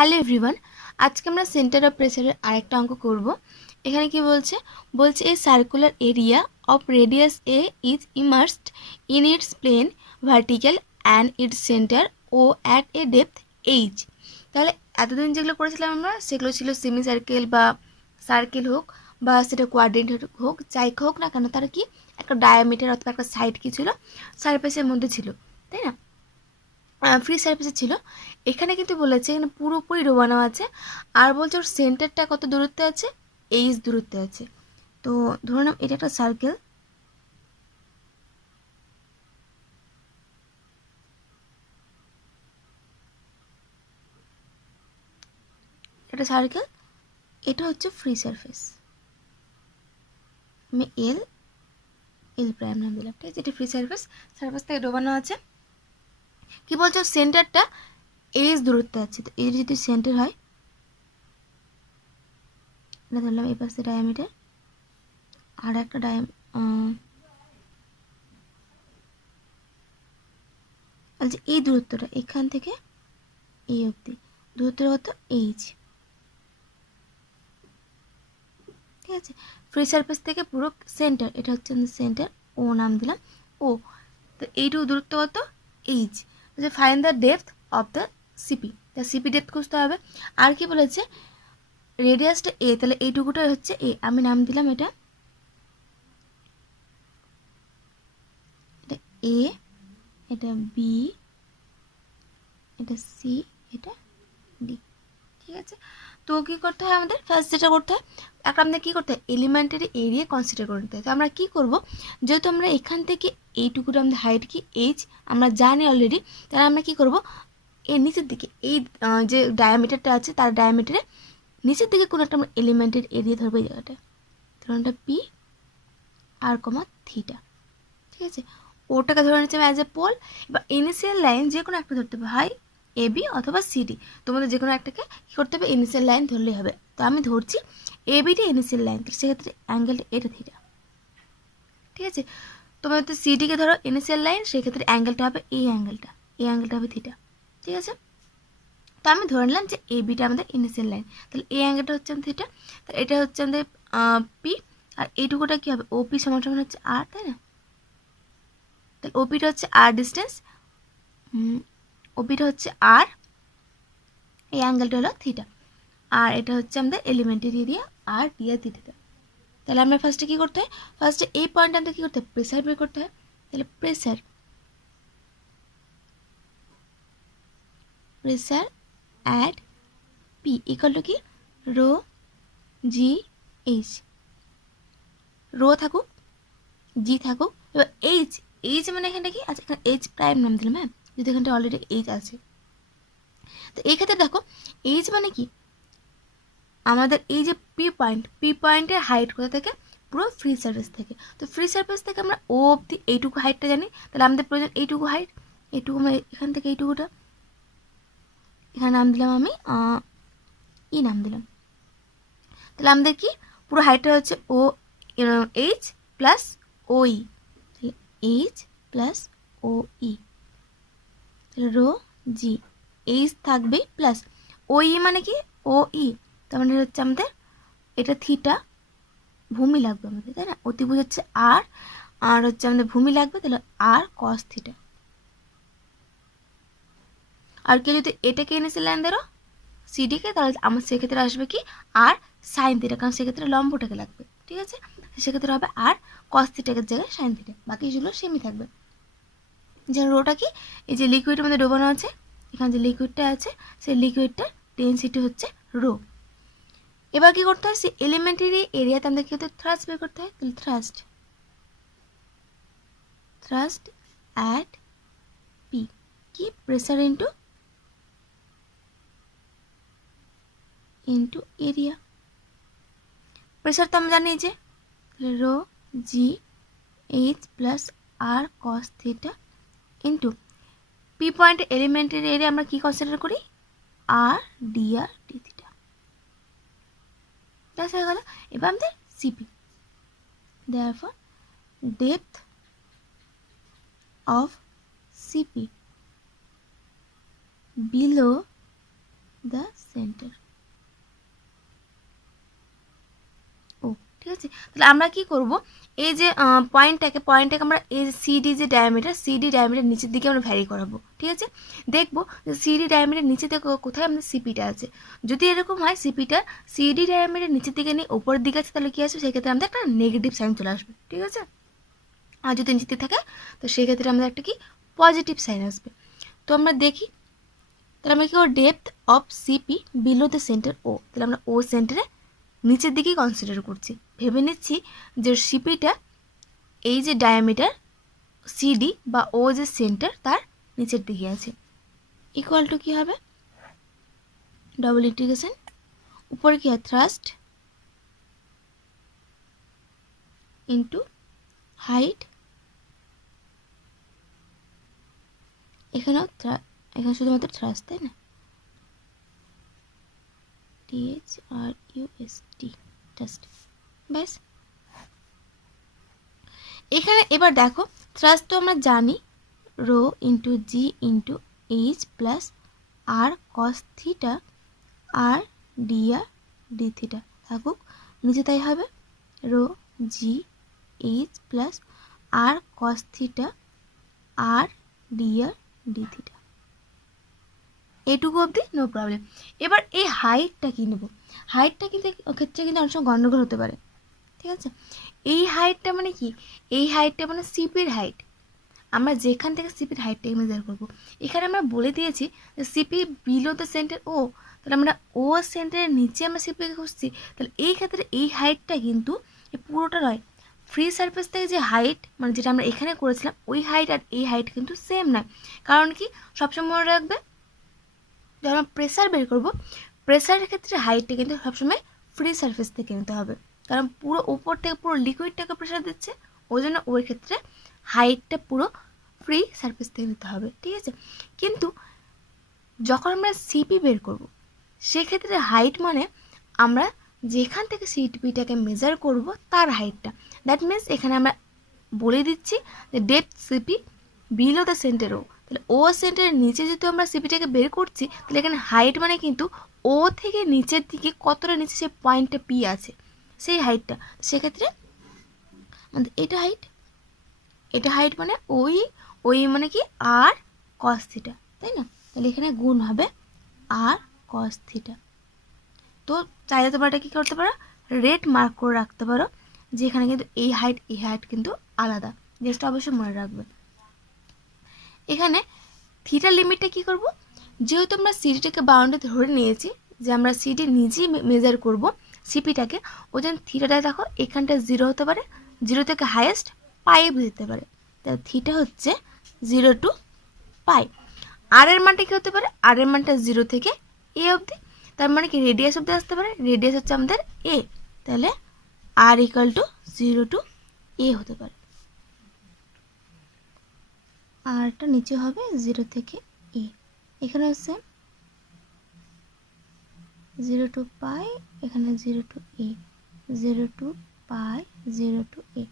Hello everyone, আজকে আমরা centre of প্রেসারের আরেকটা অঙ্ক করব। এখানে কি বলছে বলছে a circular area of radius a is immersed in its plane vertical and its centre O at a depth h. তাহলে এতদিন যেগুলো করেছিলাম আমরা সেগুলো ছিল সেমি সার্কেল বা সার্কেল হোক বা সেটা কোয়াড্রেন্ট হোক, যাই হোক না কেন, তার কি একটা ডায়ামিটার অথবা একটা সাইড কি ছিল, সারফেসের মধ্যে ছিল, তাই না? ফ্রি সার্ভিসে ছিল। এখানে কিন্তু বলেছে এখানে পুরোপুরি ডোবানো আছে, আর বলছে ওর সেন্টারটা কত দূরত্বে আছে, এইচ দূরত্বে আছে। তো ধরে নাও এটা একটা সার্কেল, এটা সার্কেল, এটা হচ্ছে ফ্রি সারফেস। আমি এল এল প্রাইম নাম দিলাম, ঠিক আছে? এটা ফ্রি সারফেস, সারফেস থেকে ডোবানো আছে। কি বলছো সেন্টারটা এইচ দূরত্বে আছে। তো এর যদি সেন্টার হয়, এটা ধরলাম এই পাশে ডায়ামিটার, আর একটা বলছে এই দূরত্বটা এখান থেকে এই অবধি দূরত্বটা কত, এইচ, ঠিক আছে? ফ্রি সারফেস থেকে পুরো সেন্টার, এটা হচ্ছে সেন্টার, ও নাম দিলাম ও। তো এইটুকু দূরত্ব কত, H. Find the depth of the CP, তা সিপি ডেপথ খুঁজতে হবে। আর কি বলেছে রেডিয়াসটা এ, তাহলে এইটুকুটা হচ্ছে এ, আমি নাম দিলাম এটা এ, এটা বি, এটা সি, এটা ডি, ঠিক আছে? তো কী করতে হয় আমাদের, ফার্স্ট যেটা করতে হয়, একটা আমাদের কী করতে হয়, এলিমেন্টারি এরিয়া কনসিডার করে নিতে হয়। তো আমরা কী করব, যেহেতু আমরা এখান থেকে এইটুকুটা আমাদের হাইট কি এইচ আমরা জানি অলরেডি, তাহলে আমরা কী করব, এর নিচের দিকে এই যে ডায়ামিটারটা আছে তার ডায়ামিটারে নিচের দিকে কোনো একটা আমরা এলিমেন্টের এরিয়া ধরবো, এই জায়গাটা ধরুন পি আর কমা থিটা, ঠিক আছে? ওটাকে ধরে নিচ্ছে আমি অ্যাজ এ পোল। এবার ইনিশিয়াল লাইন যে কোনো একটা ধরতে হবে, হয় এ বি অথবা সিডি, তোমাদের যে কোনো একটাকে কী করতে হবে, ইনিশিয়াল লাইন ধরলেই হবে। তো আমি ধরছি এ বিটা ইনিশিয়াল লাইন, সেক্ষেত্রে অ্যাঙ্গেলটা এটা থিটা, ঠিক আছে? তোমাদের তো সিডিকে ধরো ইনিশিয়াল লাইন, সেক্ষেত্রে অ্যাঙ্গেলটা হবে এই অ্যাঙ্গেলটা হবে থিটা, ঠিক আছে? তো আমি ধরে নিলাম যে এ বিটা আমাদের ইনিশিয়াল লাইন, তাহলে এই অ্যাঙ্গেলটা হচ্ছে আমাদের থিটা, তাহলে এটা হচ্ছে আমাদের পি, আর এইটুকুটা কী হবে, ওপি সমান সমান হচ্ছে আর, তাই না? তাহলে ওপিটা হচ্ছে আর ডিস্টেন্স, ওপিটা হচ্ছে আর, এই অ্যাঙ্গেলটা হলো থিটা, আর এটা হচ্ছে আমাদের এলিমেন্টারি এরিয়া আর ডি আর থিটা। তাহলে আমরা ফার্স্টে কী করতে হয়, ফার্স্টে এই পয়েন্ট আমাদের কী করতে হয়, প্রেসার বের করতে হয়। তাহলে pressure at P equal to কি, রো জি এইচ, রো থাকুক জি থাকুক, এবার এইচ, এইচ মানে এখানটা কি আছে, এখানে এইচ প্রাইম নাম দিলাম, হ্যাঁ, যদি এখানটা অলরেডি এইচ আছে। তো এই ক্ষেত্রে দেখো এইচ মানে কি, আমাদের এই যে পি পয়েন্টের হাইট কোথা থেকে, পুরো ফ্রি সারফেস থেকে। তো ফ্রি সারফেস থেকে আমরা ও অবধি এইটুকু হাইটটা জানি, তাহলে আমাদের প্রয়োজন এইটুকু হাইট, এইটুকু এখান থেকে এইটুকুটা, এখানে নাম দিলাম আমি ই নাম দিলাম। তাহলে আমাদের কি পুরো হাইটটা হচ্ছে ও এইচ প্লাস ও ই, তাহলে এইচ প্লাস ও ই, তাহলে রো জি এইচ থাকবে প্লাস ও ই, মানে কি ও ই, তার মানে হচ্ছে আমাদের এটা থিটা, ভূমি লাগবে আমাদের, তাই না? অতিভুজ হচ্ছে আর, আর হচ্ছে আমাদের ভূমি লাগবে, তাহলে আর কস থিটা। আর কেউ যদি এটাকে এনেছে লাইন ধরো সিডিকে, তাহলে আমার সেক্ষেত্রে আসবে কি আর সাইন থিটা, কারণ সেক্ষেত্রে লম্বটাকে লাগবে, ঠিক আছে? সেক্ষেত্রে হবে আর কস থিটাকের জায়গায় সাইন থিটা, বাকি যেগুলো সেমই থাকবে। যে রোটা কি, এই যে লিকুইডের মধ্যে ডোবানো আছে, এখানে যে লিকুইডটা আছে সেই লিকুইডটার ডেনসিটি হচ্ছে রো। এবার কি করতে হয়, সেই এলিমেন্টারি এরিয়াতে আমাদের কি হতে থ্রাস্ট বের করতে হয়, তাহলে থ্রাস্ট অ্যাট পি কি, প্রেসার ইন্টু এরিয়া। প্রেসার তো আমরা জানি যে rho g h plus r cos theta into P point এলিমেন্টের এরিয়া আমরা কি কনসিডার করি, আর ডি থিটা, ব্যাস হয়ে গেল। এবার আমাদের CP, therefore depth of CP below the centre O. ঠিক আছে, তাহলে আমরা কি করব, এই যে পয়েন্টটাকে আমরা এই সিডি যে সিডি ডায়ামিটার নিচের দিকে আমরা ভ্যারি করাবো। ঠিক আছে, দেখবো যে সিডি ডায়ামিটার নিচে থেকে কোথায় আমাদের সিপিটা আছে। যদি এরকম হয় সিপিটা সিডি ডায়ামিটার নিচের দিকে নিয়ে উপরের দিকে আছে, তাহলে কি আসবে, সেক্ষেত্রে আমাদের একটা নেগেটিভ সাইন চলে আসবে। ঠিক আছে, আর যদি নিচে থাকে তো সেক্ষেত্রে আমাদের একটা কি পজিটিভ সাইন আসবে। তো আমরা দেখি, তাহলে আমরা কি করব, depth of CP below the centre O, তাহলে আমরা ও সেন্টারে নিচের দিকেই কনসিডার করছি। ভেবে নিচ্ছি যে সিপিটা এই যে ডায়ামিটার সিডি বা ও যে সেন্টার তার নিচের দিকে আছে। ইকুয়াল টু কী হবে, ডবল ইন্টিগ্রেশন উপরে কি হয় থ্রাস্ট ইন্টু হাইট, এখানেও এখানে শুধুমাত্র থ্রাস্ট, তাই না, THRUST জাস্ট, ব্যাস। এখানে এবার দেখো থ্রাস্ট তো আমরা জানি রো ইন্টু জি into H plus r cos theta আর ডি আর ডি থিটা থাকুক, নিচে তাই হবে rho g h plus r cos theta আর ডি আর ডি থিটা, এটুকু অবধি নো প্রবলেম। এবার এই হাইটটা কী নেব, হাইটটা কিন্তু ক্ষেত্রে কিন্তু অনেক সময় গণ্ডগোল হতে পারে। ঠিক আছে, এই হাইটটা মানে কি, এই হাইটটা মানে সিপির হাইট, আমরা যেখান থেকে সিপির হাইটটাকে মেজার করব। এখানে আমরা বলে দিয়েছি যে CP below the centre O, তাহলে আমরা ও সেন্টারের নিচে আমরা সিপিকে খুঁজছি, তাহলে এই ক্ষেত্রে এই হাইটটা কিন্তু এই পুরোটা নয়, ফ্রি সারফেস থেকে যে হাইট মানে যেটা আমরা এখানে করেছিলাম ওই হাইট আর এই হাইট কিন্তু সেম নয়। কারণ কি, সবসময় মনে রাখবে যখন আমরা প্রেসার বের করবো, প্রেসারের ক্ষেত্রে হাইটটা কিন্তু সবসময় ফ্রি সারফেস থেকে নিতে হবে, কারণ পুরো উপর থেকে পুরো লিকুইডটাকে প্রেসার দিচ্ছে, ওই জন্য ওই ক্ষেত্রে হাইটটা পুরো ফ্রি সারফেস থেকে নিতে হবে। ঠিক আছে, কিন্তু যখন আমরা সিপি বের করব সেক্ষেত্রে হাইট মানে আমরা যেখান থেকে সিপিটাকে মেজার করব তার হাইটটা, দ্যাট মিনস এখানে আমরা বলে দিচ্ছি যে depth CP below the centre O, তাহলে ও সেন্টারের নিচে যেহেতু আমরা সিপিটাকে বের করছি, তাহলে এখানে হাইট মানে কিন্তু ও থেকে নিচের দিকে কতটা নিচে সেই পয়েন্টটা পি আছে সেই হাইটটা, সেক্ষেত্রে আমাদের এটা হাইট মানে ওই মানে কি আর কস থিটা, তাই না, তাহলে এখানে গুণ হবে আর কস থিটা। তো চাইলে তোমরা এটা কী করতে পারো, রেড মার্ক করে রাখতে পারো যে এখানে কিন্তু এই হাইট কিন্তু আলাদা, জিনিসটা অবশ্যই মনে রাখবে। এখানে থিটার লিমিটটা কী করব, যেহেতু আমরা সিডিটাকে বাউন্ডারি ধরে নিয়েছি যে আমরা সিডি নিজেই মেজার করব সিপিটাকে, ওই জন্য থিটাটা দেখো এখানটা 0 হতে পারে, 0 থেকে হাইয়েস্ট পাই দিতে পারে, তাহলে থিটা হচ্ছে 0 টু পাই। আর এর মানটা কী হতে পারে, আর এর মানটা 0 থেকে এ অবধি, তার মানে কি রেডিয়াস অবধি আসতে পারে, রেডিয়াস হচ্ছে আমাদের এ, তাহলে আর ইকুয়াল টু 0 টু এ হতে পারে, আরটা নিচে হবে 0 থেকে এ, এখানে হচ্ছে 0 টু পাই, এখানে 0 to a, 0 to pi, 0 to এ,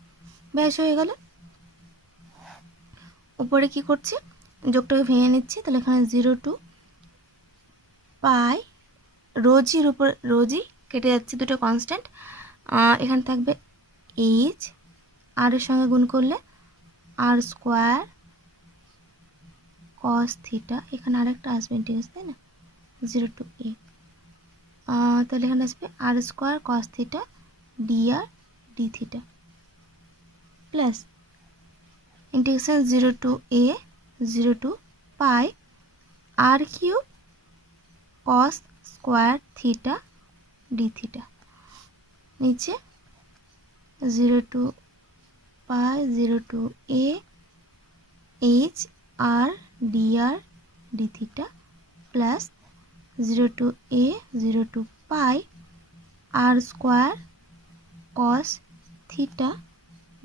ব্যাস হয়ে গেল। উপরে কি করছি, যোগটাকে ভেঙে নিচ্ছি, তাহলে এখানে 0 টু পাই, রোজির উপর রোজি কেটে যাচ্ছে, দুটো কনস্ট্যান্ট, এখানে থাকবে এইচ, আর এর সঙ্গে গুণ করলে আর স্কোয়ার কস থিটা, এখানে আরেকটা আসবে ইন্টিগ্রেশন, তাই না, 0 টু এ, তাহলে এখানে আসবে r square cos theta d r d theta plus integration 0 to a 0 to pi r cube cos square theta d theta, নিচে 0 to pi 0 to a h r d theta plus 0 to a 0 to pi r square cos theta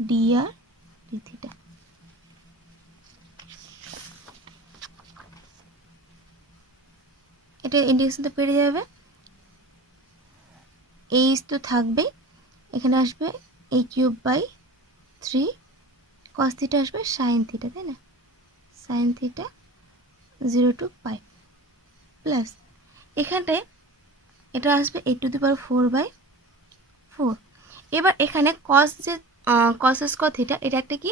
d r d theta. এটা integration তো পেরে যাবে, h তো থাকবেই, এখানে আসবে a cube by 3 cos theta আসবে সাইন থিটা, তাই না, sine theta 0 to pi plus এখানটায় এটা আসবে 8^4/4। এবার এখানে কস যে কস স্কোয়ার থিটা, এটা একটা কি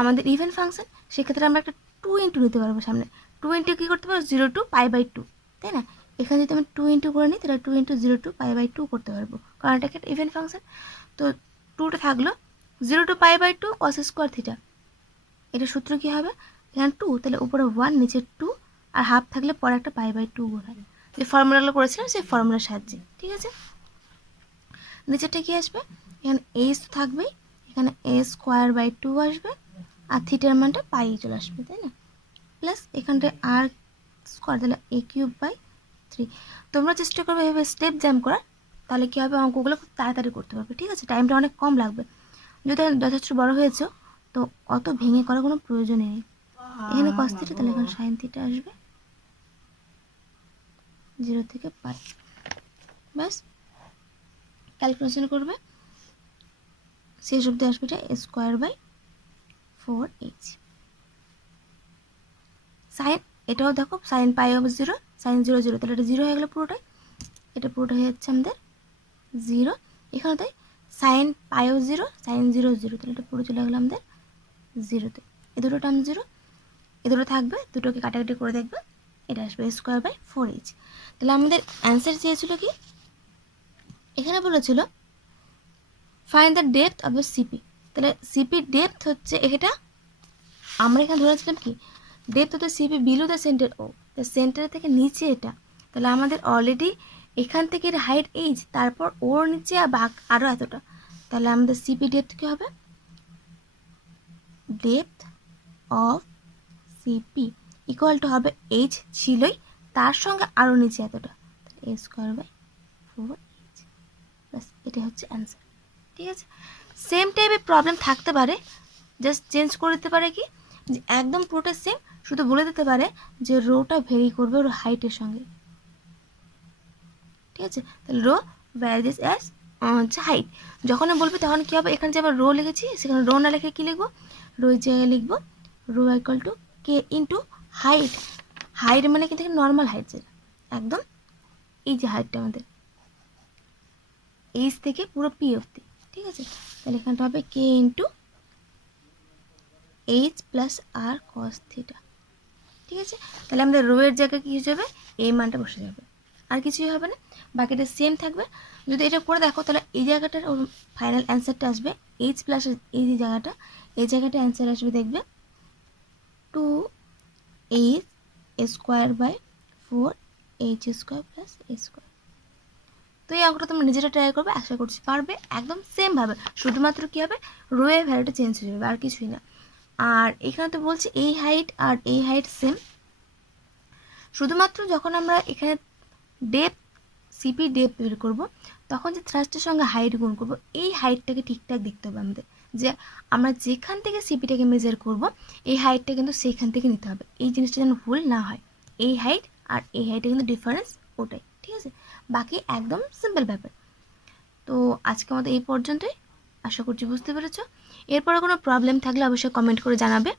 আমাদের ইভেন ফাংশন, সেক্ষেত্রে আমরা একটা 2 ইন্টু নিতে পারবো সামনে। 2 ইন্টু কী করতে পারবো, 0 to π/2, তাই না? এখানে যদি আমি 2 ইন্টু করে নিই তাহলে 2 ইন্টু 0 to π/2 করতে পারবো, কারণ এটা একটা ইভেন ফাংশন। তো 2টা থাকলো, 0 to π/2 কস স্কোয়ার থিটা। এটা সূত্র কী হবে, এখানে 2, তাহলে উপরে 1 নিচে 2, আর হাফ থাকলে পরে একটা π/2 বোঝায়। যে ফর্মুলাগুলো করেছিলাম সেই ফর্মুলার সাহায্যে, ঠিক আছে? নিচেরটা কি আসবে, এখানে এইচ তো থাকবেই, এখানে a²/2 আসবে, আর থিটার মানটা পাই চলে আসবে, তাই না? প্লাস এখানটায় আর স্কোয়ার, তাহলে a³/3। তোমরা চেষ্টা করবে এভাবে স্টেপ জ্যাম করার, তাহলে কী হবে, অঙ্কগুলো খুব তাড়াতাড়ি করতে পারবে, ঠিক আছে? টাইমটা অনেক কম লাগবে। যদি যথেষ্ট বড় হয়েছে তো অত ভেঙে করার কোনো প্রয়োজনই নেই। এখানে cos থিটা, তাহলে এখানে sin থিটা আসবে 0 থেকে π। ব্যাস, ক্যালকুলেশন করবে, শেষ অবধি আসবে এটা a²/4h। সাইন, এটাও দেখো sin π/0, sin 0 0, তাহলে এটা 0 হয়ে গেলো পুরোটাই, এটা পুরোটা হয়ে যাচ্ছে আমাদের 0। এখানে তাই sin π/0, sin 0 0, তাহলে এটা পুরো চলে গেলো আমাদের 0-তে। এ দুটো টার্ম 0, এ দুটো থাকবে, দুটোকে কাটাকাটি করে দেখবে, এটা আসবে a²/4h। তাহলে আমাদের অ্যান্সার চেয়েছিল কি, এখানে বলেছিল find the depth of a CP. তাহলে সিপি ডেপথ হচ্ছে এটা, আমরা এখানে ধরেছিলাম কি ডেপথ হচ্ছে CP below the centre O, the centre থেকে নিচে এটা। তাহলে আমাদের অলরেডি এখান থেকে হাইট এইচ, তারপর ওর নিচে আরও এতটা, তাহলে আমাদের সিপি ডেপথ কী হবে, depth of CP equal to হবে এইচ ছিলই, তার সঙ্গে আরও নিচে এতটা, a²/4h। ব্যাস, এটা হচ্ছে অ্যান্সার, ঠিক আছে? সেম টাইপের প্রবলেম থাকতে পারে, জাস্ট চেঞ্জ করে দিতে পারে কি, যে একদম পুরোটা সেম, শুধু বলে দিতে পারে যে রোটা ভেরি করবে ওর হাইটের সঙ্গে, ঠিক আছে? তাহলে রো ভ্যারিজ অ্যাজ হচ্ছে হাইট। যখন বলবে তখন কী হবে, এখানে যে আবার রো লিখেছি সেখানে রো না লিখে কী লিখবো, রোর জায়গায় লিখবো rho equal to k into height. Height মানে কিন্তু নর্মাল হাইট, যেটা একদম এই যে হাইটটা আমাদের এইচ থেকে পুরো পি অবধি, ঠিক আছে? তাহলে এখানটা হবে কে into H plus r cos theta, ঠিক আছে? তাহলে আমাদের রোয়ের জায়গায় কী হয়ে যাবে, এই মানটা বসে যাবে, আর কিছুই হবে না, বাকিটা সেম থাকবে। যদি এটা করে দেখো তাহলে এই জায়গাটার ফাইনাল অ্যান্সারটা আসবে এইচ প্লাস এই যে জায়গাটা, এই জায়গাটা অ্যান্সার আসবে দেখবে 2h²/4h² প্লাস a²। তো এই অঙ্কটা তোমরা নিজেরা ট্রাই করবে, আশা করছি পারবে, একদম সেমভাবে, শুধুমাত্র কী হবে, রোয়ের ভ্যালুটা চেঞ্জ হয়ে যাবে, আর কিছুই না। আর এখানে তো বলছি এই হাইট আর এই হাইট সেম, শুধুমাত্র যখন আমরা এখানে ডেপথ সিপি ডেপথ বের করবো, তখন যে থ্রাস্টের সঙ্গে হাইট গুণ করবো, এই হাইটটাকে ঠিকঠাক দেখতে হবে আমাদের, যে আমরা যেখান থেকে সিপিটাকে মেজার করব এই হাইটটা কিন্তু সেইখান থেকে নিতে হবে, এই জিনিসটা যেন ভুল না হয়। এই হাইট আর এই হাইটে কিন্তু ডিফারেন্স ওটাই, ঠিক আছে? বাকি একদম সিম্পল ব্যাপার। তো আজকে আমাদের এই পর্যন্তই, আশা করছি বুঝতে পেরেছ। এরপরে কোনো প্রবলেম থাকলে অবশ্যই কমেন্ট করে জানাবে।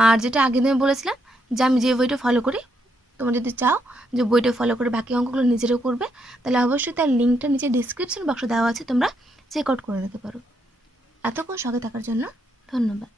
আর যেটা আগে দিনে বলেছিলাম যে আমি যে বইটা ফলো করি, তোমরা যদি চাও যে বইটা ফলো করে বাকি অঙ্কগুলো নিজেরাও করবে, তাহলে অবশ্যই তার লিঙ্কটা নিচে ডিসক্রিপশন বক্সে দেওয়া আছে, তোমরা চেক আউট করে নিতে পারো। এতক্ষণ সঙ্গে থাকার জন্য ধন্যবাদ।